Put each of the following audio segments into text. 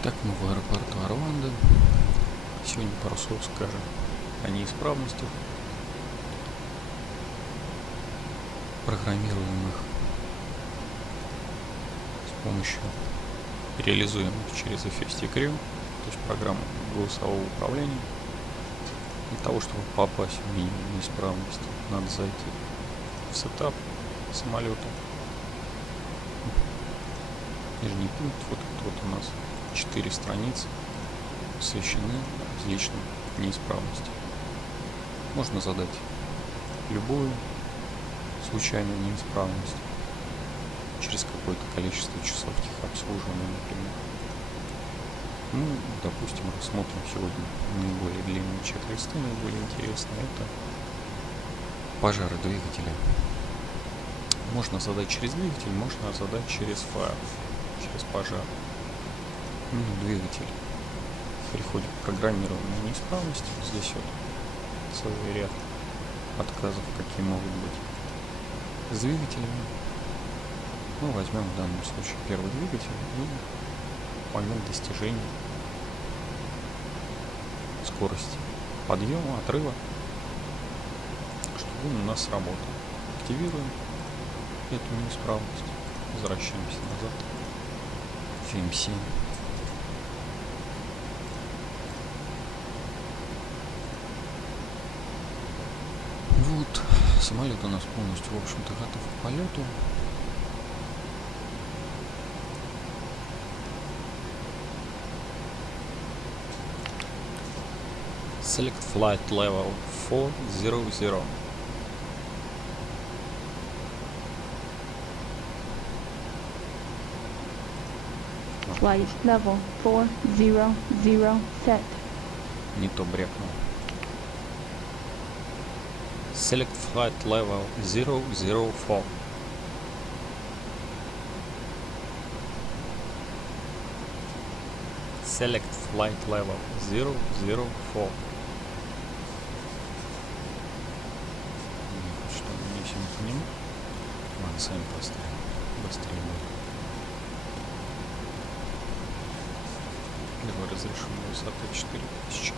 Так, мы в аэропорту Орландо. Сегодня пару слов скажем о неисправностях, программируемых с помощью реализуемых через FS2Crew, то есть программу голосового управления. Для того, чтобы попасть в минимум неисправности, надо зайти в сетап самолета. Нижний пункт, вот у нас 4 страницы посвящены различным неисправностям. Можно задать любую случайную неисправность через какое-то количество часов техобслуживания, например. Ну, допустим, рассмотрим сегодня наиболее длинные чек-листы, наиболее интересные. Это пожары двигателя. Можно задать через двигатель, можно задать через файл, через пожар. Ну, двигатель приходит программируемая неисправность. Здесь вот целый ряд отказов, какие могут быть с двигателями. Ну, возьмем в данном случае первый двигатель и момент достижения скорости подъема, отрыва, чтобы он у нас работал. Активируем эту неисправность, возвращаемся назад в FM7. Вот, самолет у нас полностью, в общем-то, готов к полету. Select flight level 400. Flight level 400 set. Не то брякнул. Select flight level 004. Select flight level 004. Что мы несем к нему? Ладно, сами поставим. Быстрее будет. Первая разрешенная высота 4000.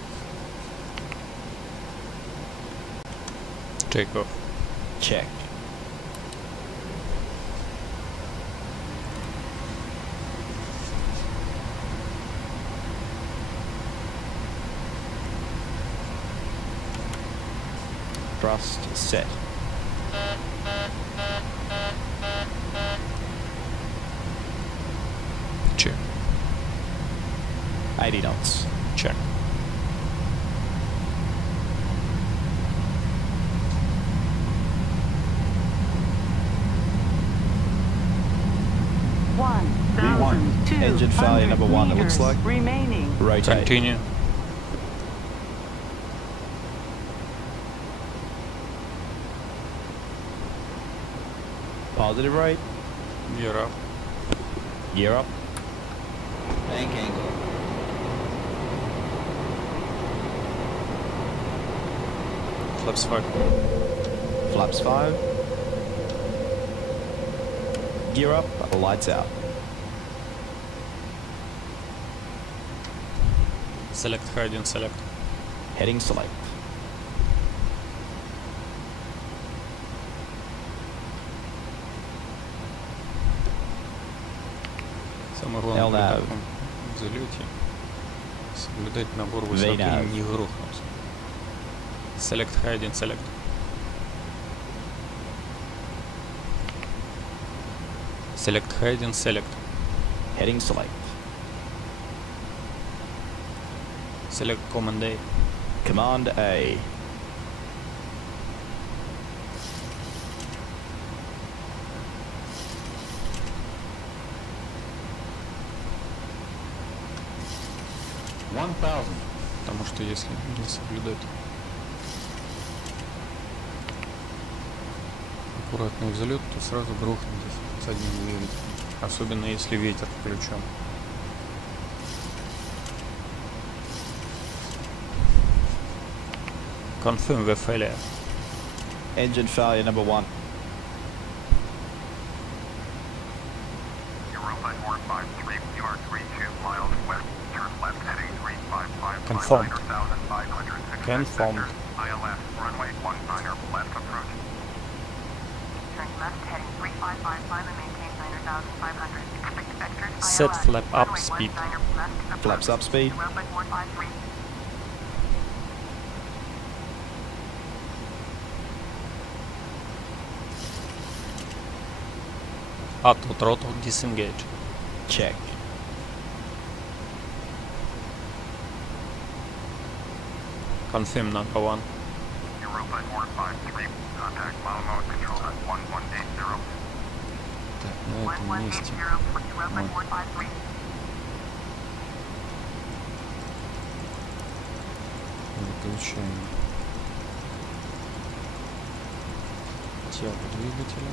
Take off. Check. Thrust set. Check. 80 knots. Check. Engine failure number 1, it looks like. Remaining. Rotate. Continue. Positive rate. Gear up. Gear up. Bank angle. Flaps 5. Flaps 5. Gear up. Lights out. Select hiding, select. Heading select. Самое главное при LNAV. таком взлете соблюдать набор высоты и не грохнуться. Select hiding, select. Select hiding, select. Heading select. Select command A. Command A. Потому что если не соблюдать аккуратный взлет, то сразу грохнет с одним двигателем. Особенно если ветер включен. Confirm the failure. Engine failure number 1. Europa 453, you are 32 miles west. Confirmed. Confirmed. Set flap up speed. Flaps up speed. Auto throttle disengage. Check. Confirm number 1. Так, на этом месте мы выключаем тело двигателя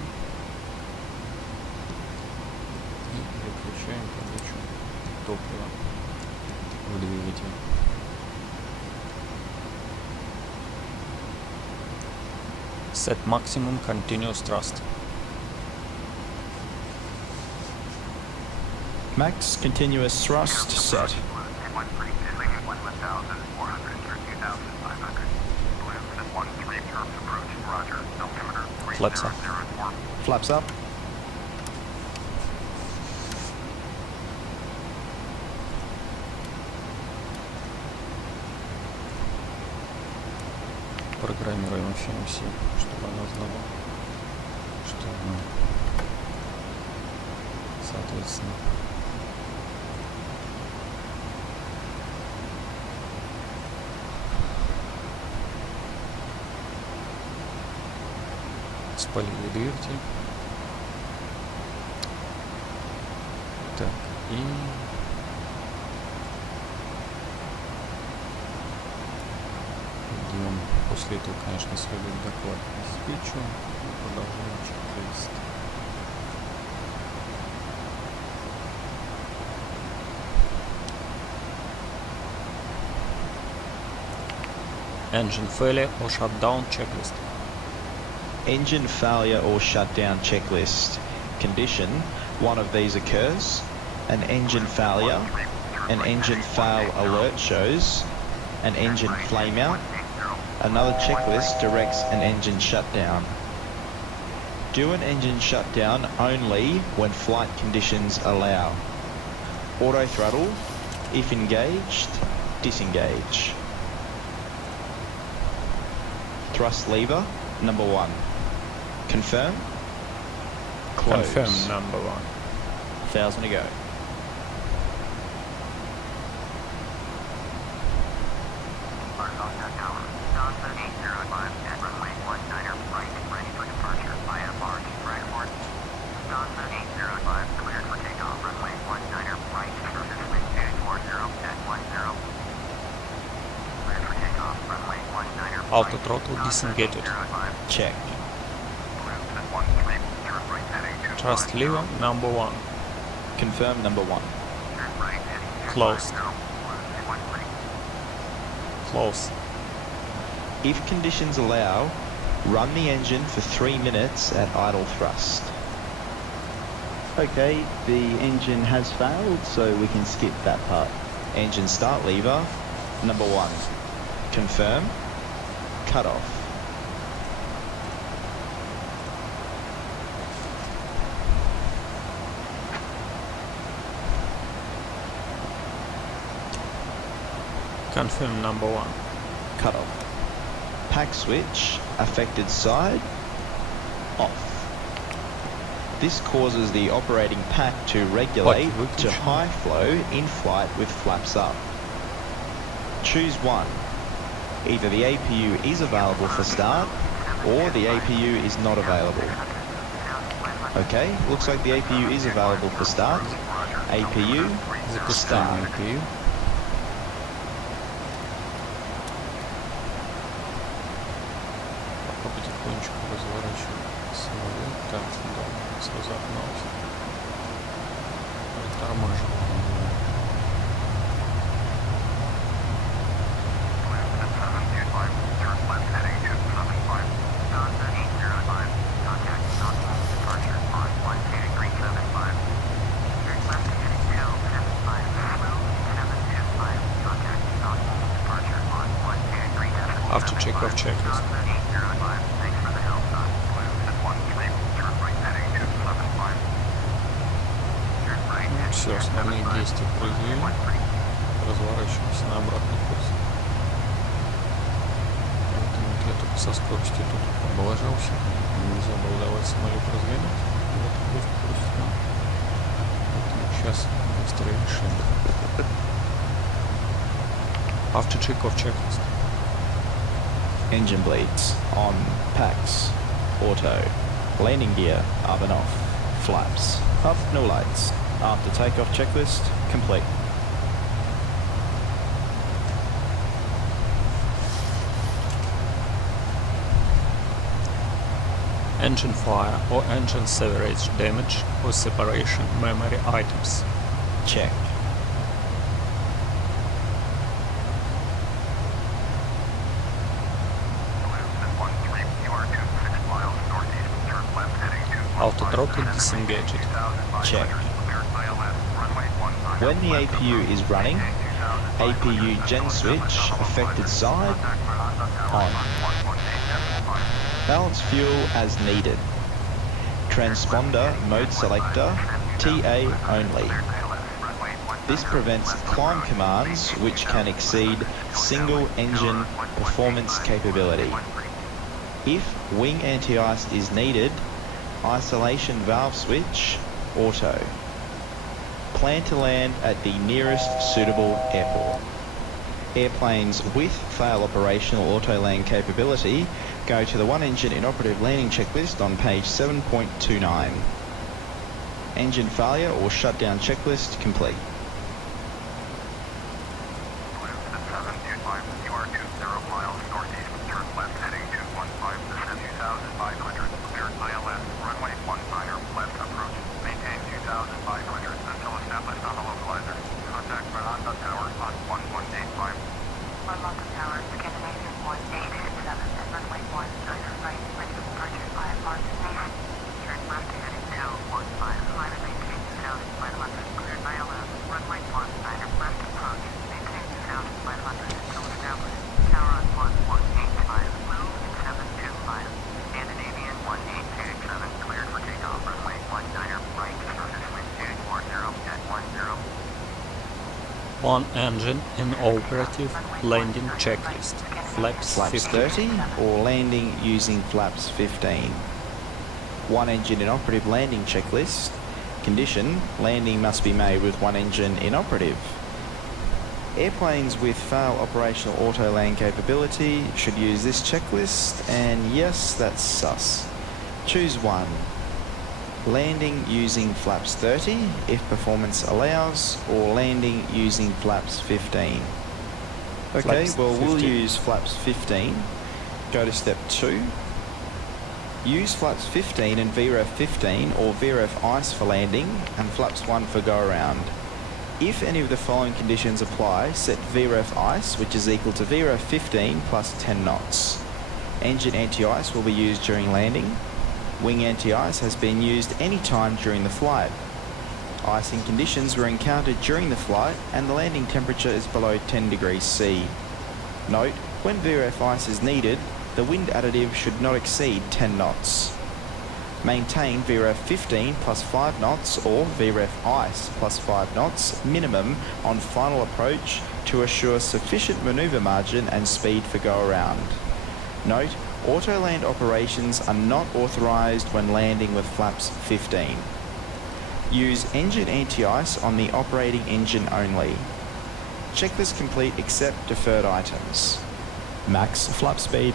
и выключаем подачу топлива в двигатель. Set maximum continuous thrust. Max continuous thrust set. Flaps up. Flaps up. Программируем FMC, чтобы она знала, что мы, соответственно, спалили двигатель. Так, и идем. После этого, конечно, следует доклад диспетчу и продолжаем чек-лист. Engine failure or shutdown checklist. Engine failure or shutdown checklist. Condition: one of these occurs. An engine failure. An engine fail alert shows. An engine flame out. Another checklist directs an engine shutdown. Do an engine shutdown only when flight conditions allow. Auto throttle, if engaged, disengage. Thrust lever, number 1. Confirm. Close. Confirm number 1. 1,000 to go. Auto throttle disengaged. Check. Thrust lever number 1. Confirm number 1. Closed. Close. If conditions allow, run the engine for 3 minutes at idle thrust. Okay, the engine has failed, so we can skip that part. Engine start lever, number 1. Confirm. Cut off. Confirm number 1. Cut off. Pack switch, affected side, off. This causes the operating pack to regulate to high flow in flight with flaps up. Choose one. Either the APU is available for start or the APU is not available. Okay, looks like the APU is available for start. APU, Запускаем start. APU. Пока потихонечку разворачиваем самолет. Так, да, разогнался. Притормаживаем. After check of checklist. Все, основные действия произвели. Разворачиваемся на обратный курс. Я только со скоростью тут облажался. Нельзя было давать самолет разгонять. Вот просто просто. Поэтому сейчас быстро решим. After check of checklist. Engine bleeds on, packs, auto, landing gear up and off, flaps, up, no lights. After takeoff checklist, complete. Engine fire or engine sewerage damage or separation memory items. Check. Auto-throttle disengaged. Check. When the APU is running, APU gen switch affected side on. Balance fuel as needed. Transponder mode selector TA only. This prevents climb commands which can exceed single engine performance capability. If wing anti-ice is needed, isolation valve switch auto. Plan to land at the nearest suitable airport. Airplanes with fail operational auto land capability go to the one engine inoperative landing checklist on page 7.29. Engine failure or shutdown checklist complete. One engine in operative landing checklist. Flaps 30 or landing using flaps 15. One engine inoperative landing checklist. Condition: landing must be made with one engine inoperative. Airplanes with fail operational auto land capability should use this checklist, and yes, that's sus. Choose one. Landing using flaps 30 if performance allows, or landing using flaps 15. Okay, Flaps well 15. We'll use flaps 15. Go to step 2. Use flaps 15 and VREF 15 or VREF ice for landing and flaps 1 for go around. If any of the following conditions apply, set VREF ice, which is equal to VREF 15 plus 10 knots. Engine anti-ice will be used during landing. Wing anti-ice has been used any time during the flight. Icing conditions were encountered during the flight and the landing temperature is below 10 degrees C. Note, when VREF ice is needed, the wind additive should not exceed 10 knots. Maintain VREF 15 plus 5 knots or VREF ice plus 5 knots minimum on final approach to assure sufficient manoeuvre margin and speed for go around. Note, auto land operations are not authorised when landing with flaps 15. Use engine anti-ice on the operating engine only. Checklist complete except deferred items. Max flap speed.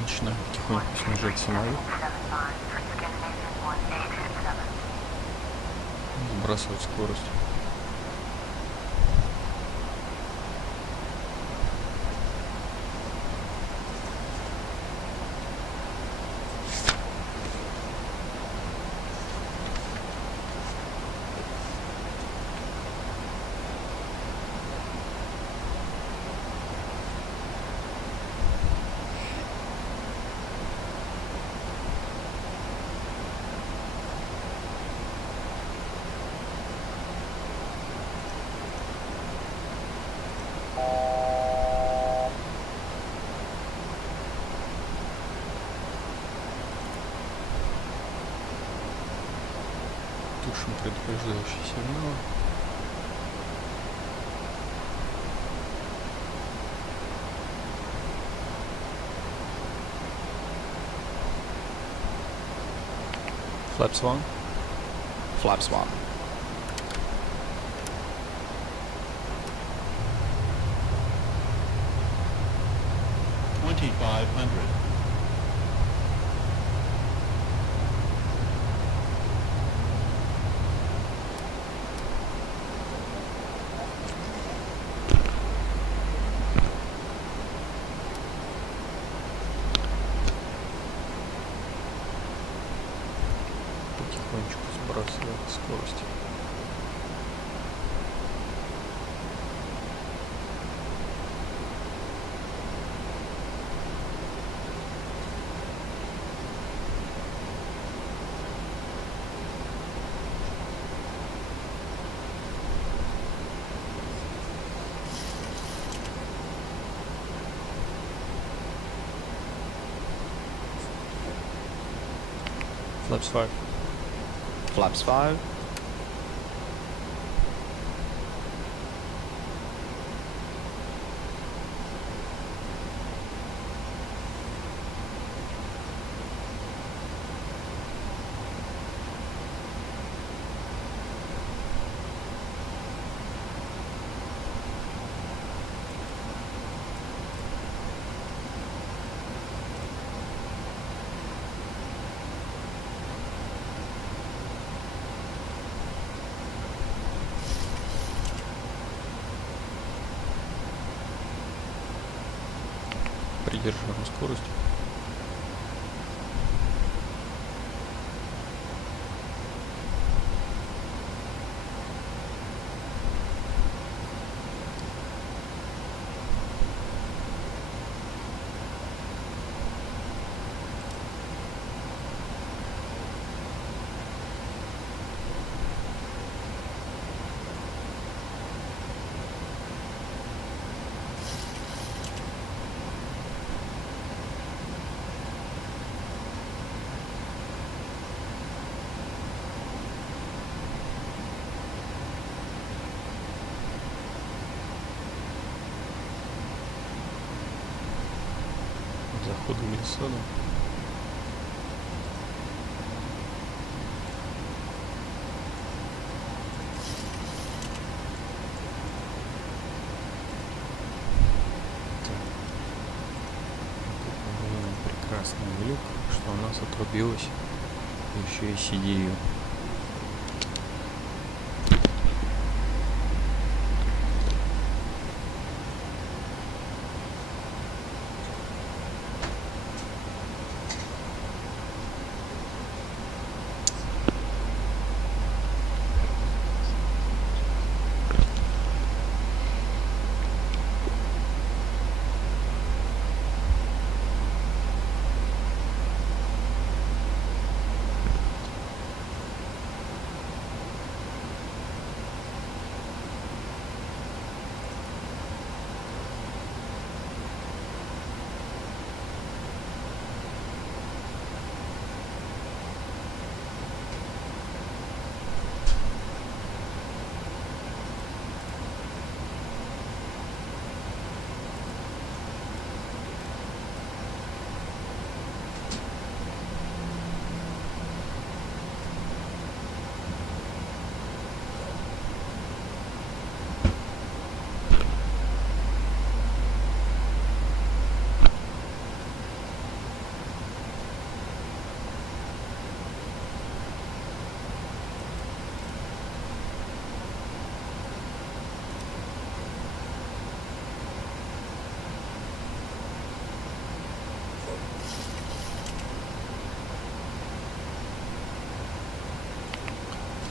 Начинаем потихоньку снижать самолет. Сбрасывать скорость. Тушим предупреждающий сигнал. Flaps 1. Flaps 1. Потихонечку сбрасывает скорость. Flaps 5. Flaps 5. Придерживаем скорость. Заходу в ESSA. Прекрасный глюк, что у нас отрубилось еще и CDU.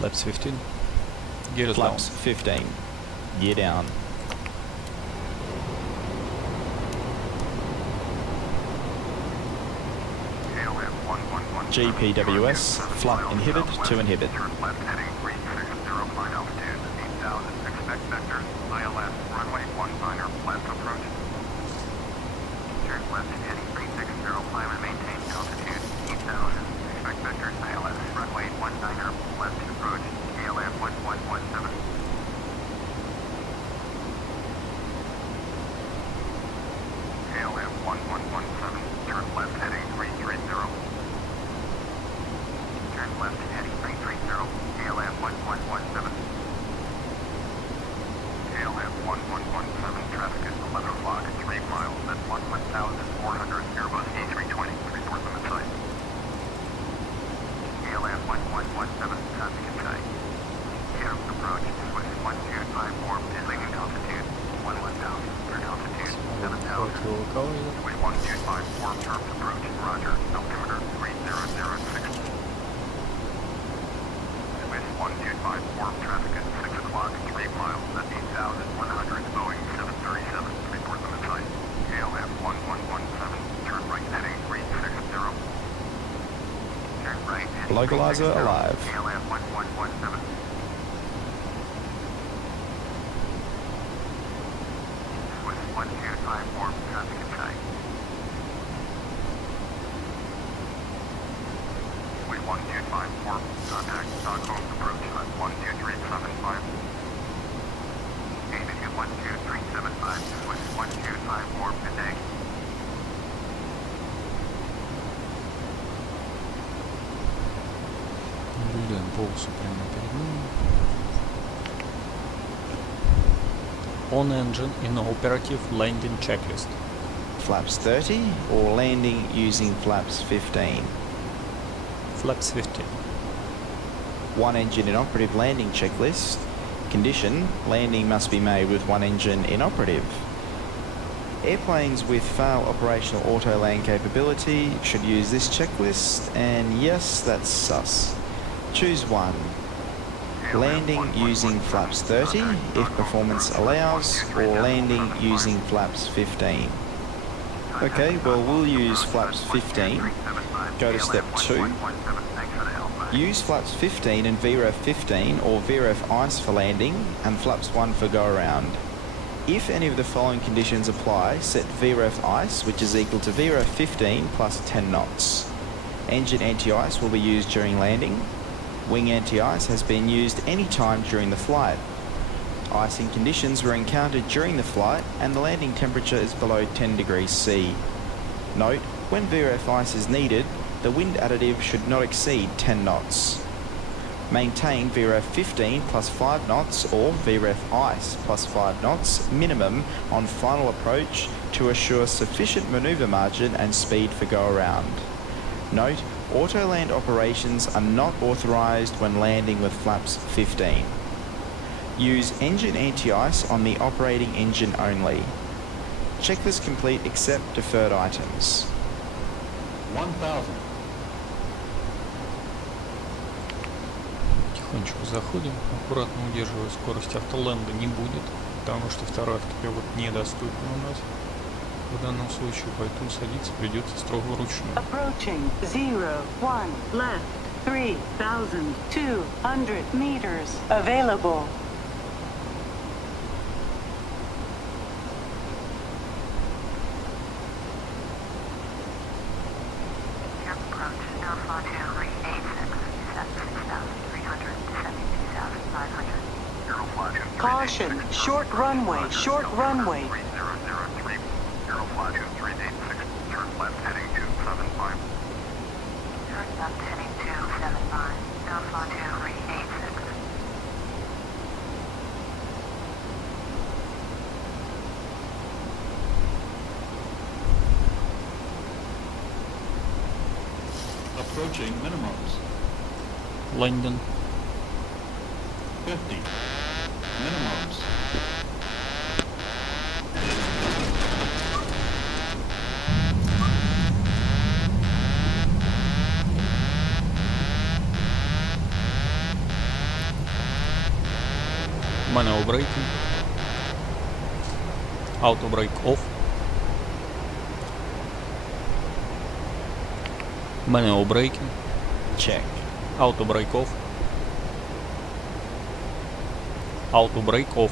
Flaps 15. Gear is Flaps down. 15. Gear down. GPWS, flight inhibit to inhibit. Turn left heading 3605 altitude, 8000. Expect vectors, ILS, runway 19 or left heading 360, climb and maintain altitude 8,000. Expect vectors ILS, runway 19er, left approach, KLM 1117. KLM 1117, turn left heading 330. Turn left heading 330, KLM 1117. KLM 1117, traffic is 11 o'clock, 3 miles, at 1,400, Airbus A320, report limit sight. KLM 1117, traffic in sight. Air approach, Swiss 1254, is leaving altitude, 11,000, turn altitude, 7,000. Swiss 1254, terms approach, roger, altimeter 3006. Swiss 1254, traffic is 6 o'clock, 3 miles, at 8,100, Boeing 737, report limit sight. KLM 1117, turn right heading 360. Turn right heading Localizer 360, alive. KLM 1117. Swiss 1254, traffic in sight. Swiss 1254, contact Stockholm approach on 12375. Aiming at 12375, Swiss 1254, good day. Наблюдаем полосу прямо перед нами. On engine in operative landing checklist. Flaps 30 or landing using flaps 15. Flaps 15. One engine in operative landing checklist. Condition, landing must be made with one engine inoperative. Airplanes with fail operational auto land capability should use this checklist, and yes, that's sus. Choose one. Landing using flaps 30 if performance allows, or landing using flaps 15. Okay, well we'll use flaps 15. Go to step 2. Use flaps 15 and VREF 15 or VREF ICE for landing and flaps 1 for go around. If any of the following conditions apply, set VREF ICE, which is equal to VREF 15 plus 10 knots. Engine anti-ice will be used during landing. Wing anti-ice has been used any time during the flight. Icing conditions were encountered during the flight and the landing temperature is below 10 degrees C. Note, when VREF ice is needed, the wind additive should not exceed 10 knots. Maintain VREF 15 plus 5 knots or VREF ice plus 5 knots minimum on final approach to assure sufficient manoeuvre margin and speed for go around. Note, auto land operations are not authorised when landing with flaps 15. Use engine anti-ice on the operating engine only. Checklist complete except deferred items. 1,000. Потихонечку заходим, аккуратно удерживая скорость, автоленда не будет, потому что второй автопилот недоступен у нас. В данном случае, поэтому садиться придется строго вручную. Approaching 01 left 3,200 meters available. Caution, short runway, short runway. Aerosoft 386, turn left heading 275. Turn left heading 275, Aerosoft 386. Approaching minimums. Landing. 50. Minimums. Manual braking. Auto brake off. Manual braking. Check. Auto brake off. Auto brake off.